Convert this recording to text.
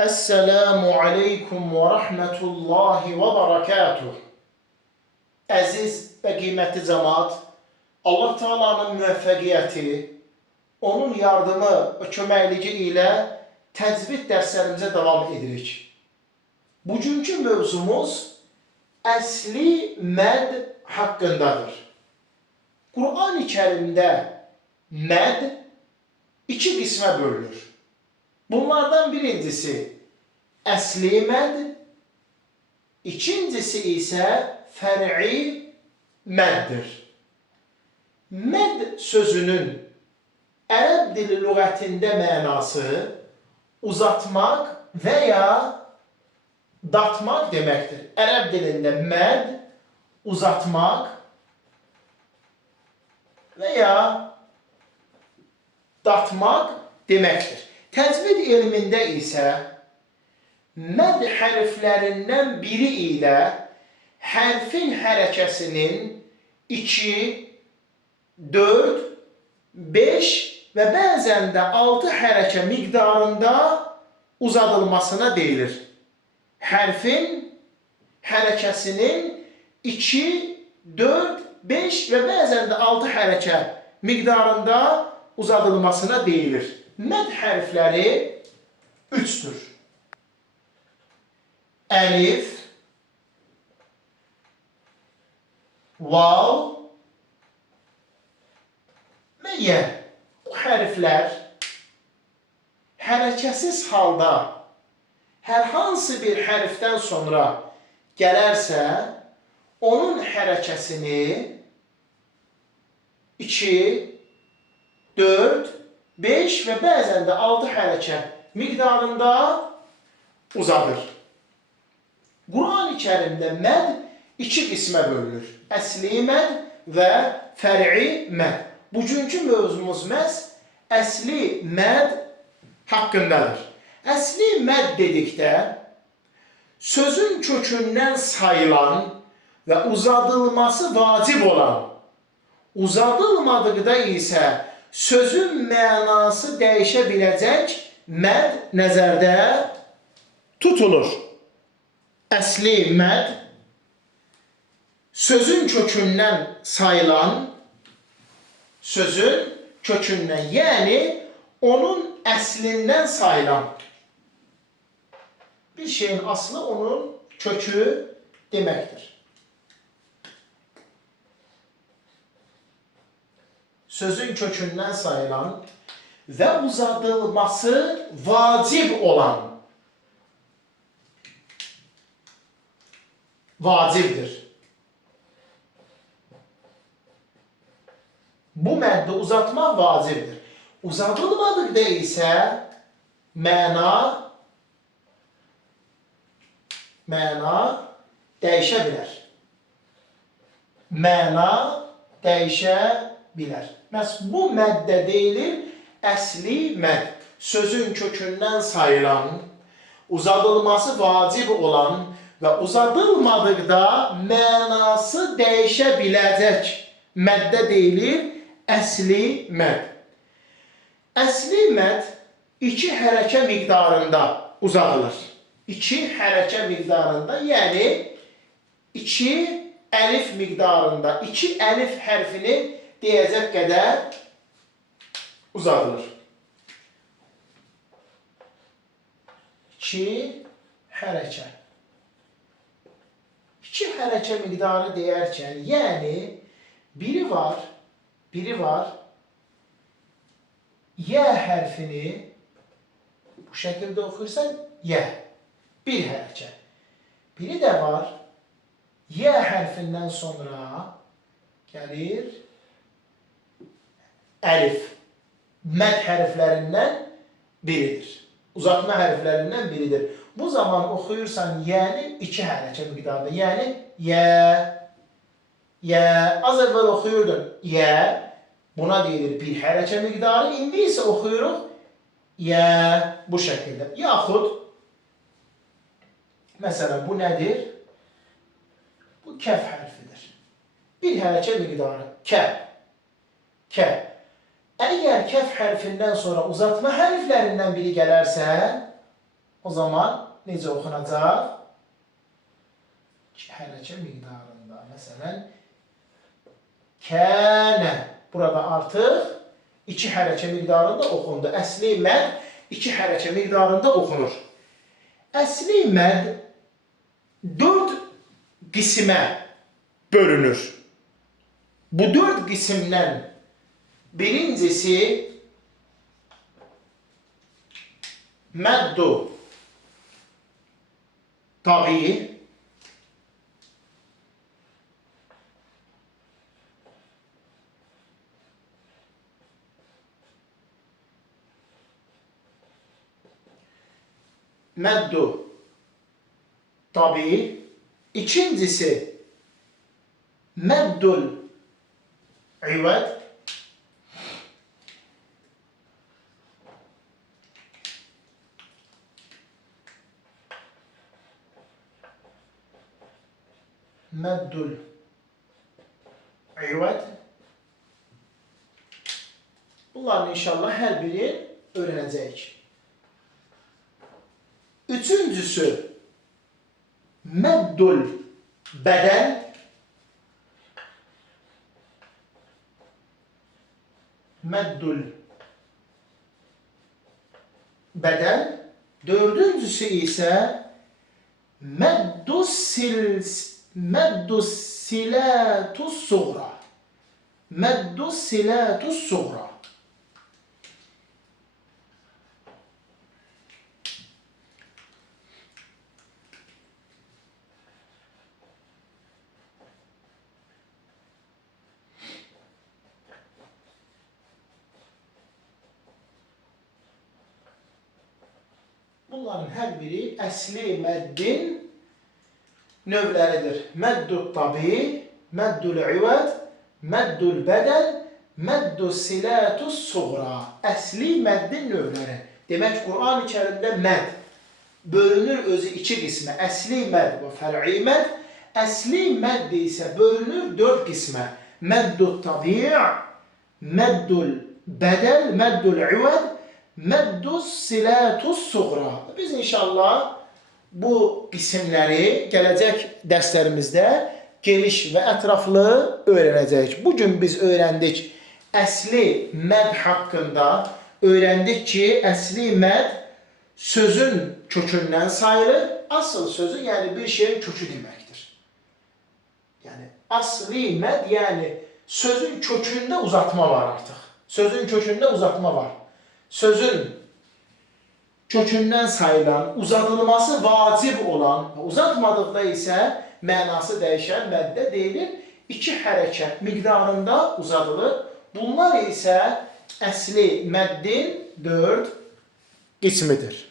Esselamu aleykum ve rahmetullahi ve berekatuh. Əziz və qiymətli cəmaat, Allah Taala'nın müvəffəqiyyəti, onun yardımı və köməkliyi ilə təcvid dərslərimizə davam edirik. Bugünkü mövzumuz əsli məd haqqındadır. Qur'an-ı Kərimdə məd iki qismə bölünür. Bunlardan birincisi əsli məd, ikincisi isə fər'i məddir. Məd sözünün ərəb dili lüğətində mənası uzatmaq və ya datmaq deməkdir. Ərəb dilində məd uzatmaq və ya datmaq deməkdir. Təcvid elmində isə məd hərflərindən biri ilə hərfin hərəkəsinin 2, 4, 5 və bəzən də 6 hərəkə miqdarında uzadılmasına deyilir. Hərfin hərəkəsinin 2, 4, 5 və bəzən də 6 hərəkə miqdarında uzadılmasına deyilir. Məd hərfləri 3'tür. Əlif, vav və yə. Bu hərflər hərəkəsiz halda hər hansı bir hərfdən sonra gələrsə, onun hərəkəsini 2, 4, 5 və bəzən də 6 hərəkə miqdarında uzadır. Qur'an-ı Kərimdə məd iki qismə bölünür. Əsli məd və fər'i məd. Bugünkü mövzumuz məhz əsli məd haqqındadır. Əsli məd dedikdə sözün kökündən sayılan və uzadılması vacib olan, uzadılmadıqda isə sözün mənası dəyişə biləcək məd nəzərdə tutulur. Əsli məd sözün kökündən sayılan, sözün kökündən, yəni onun əslindən sayılan. Bir şeyin aslı onun kökü deməkdir. Sözün kökündən sayılan və uzadılması vacib olan, vacibdir. Bu məddi uzatmaq vacibdir. Uzadılmadıqda isə məna dəyişə bilər. Məna dəyişə bilər. Məhz bu məddə deyilir əsli məd. Sözün kökündən sayılan, uzadılması vacib olan və uzadılmadıqda mənası dəyişə biləcək məddə deyilir əsli məd. Əsli məd iki hərəkə miqdarında uzadılır. İki hərəkə miqdarında, yəni iki əlif miqdarında, iki əlif hərfini deyəcək qədər uzadılır. İki hərəkə. İki hərəkə miqdarı deyərkən, yəni biri var, yə hərfini bu şəkildə oxuyursan, yə, bir hərəkə. Biri də var, yə hərfindən sonra gəlir əlif. Məd hərflərindən biridir. Uzatma hərflərindən biridir. Bu zaman oxuyursan yəni iki hərəkə miqdarında. Yəni yə. Az əvvəl oxuyurdun yə. Buna deyilir bir hərəkə miqdarı. İndi isə oxuyuruq yə bu şəkildə. Yaxud məsələn bu nədir? Bu kəf hərfidir. Bir hərəkə miqdarı. Kə. Əgər kəf hərfindən sonra uzatma hərflərindən biri gələrsə, O zaman necə oxunacaq? 2 hərəkə miqdarında. Məsələn, kənə. Burada artıq 2 hərəkə miqdarında oxundu. Əsli məd 2 hərəkə miqdarında oxunur. Əsli məd 4 qismə bölünür. Bu 4 qismdən birincisi məddu tabii, məddu tabii, ikincisi məddul İvəd, məddul İvəd. Bunların inşallah hər biri öyrənəcəyik. Üçüncüsü məddul bədəl. Məddul bədəl. Dördüncüsü isə məddus silatus suğra. Məddus silatus suğra. Bunların hər biri əsli məddin növləridir. Məddul tabii, məddul İvəd, məddul bədəl, məddul silatus suğra. Əsli məddin növləri. Demək, Quran-ı Kərimdə mədd bölünür özü 2 qismə. Əsli mədd və fər'i mədd. Əsli mədd isə bölünür 4 qismə. Məddul tabii, məddul bədəl, məddul İvəd, məddus silatus suğra. Biz inşallah bu qismləri gələcək dərslərimizdə geniş və ətraflı öyrənəcəyik. Bugün biz öyrəndik əsli məd haqqında. Öyrəndik ki, əsli məd sözün kökündən sayılır. Asıl sözü, yəni bir şeyin kökü deməkdir. Yəni asli məd, yəni sözün kökündə uzatma var artıq. Sözün kökündə uzatma var. Sözün kökündən sayılan, uzadılması vacib olan, uzatmadıqda isə mənası dəyişən məddə deyilir. 2 hərəkət miqdarında uzadılır. Bunlar isə əsli məddin 4 qismidir.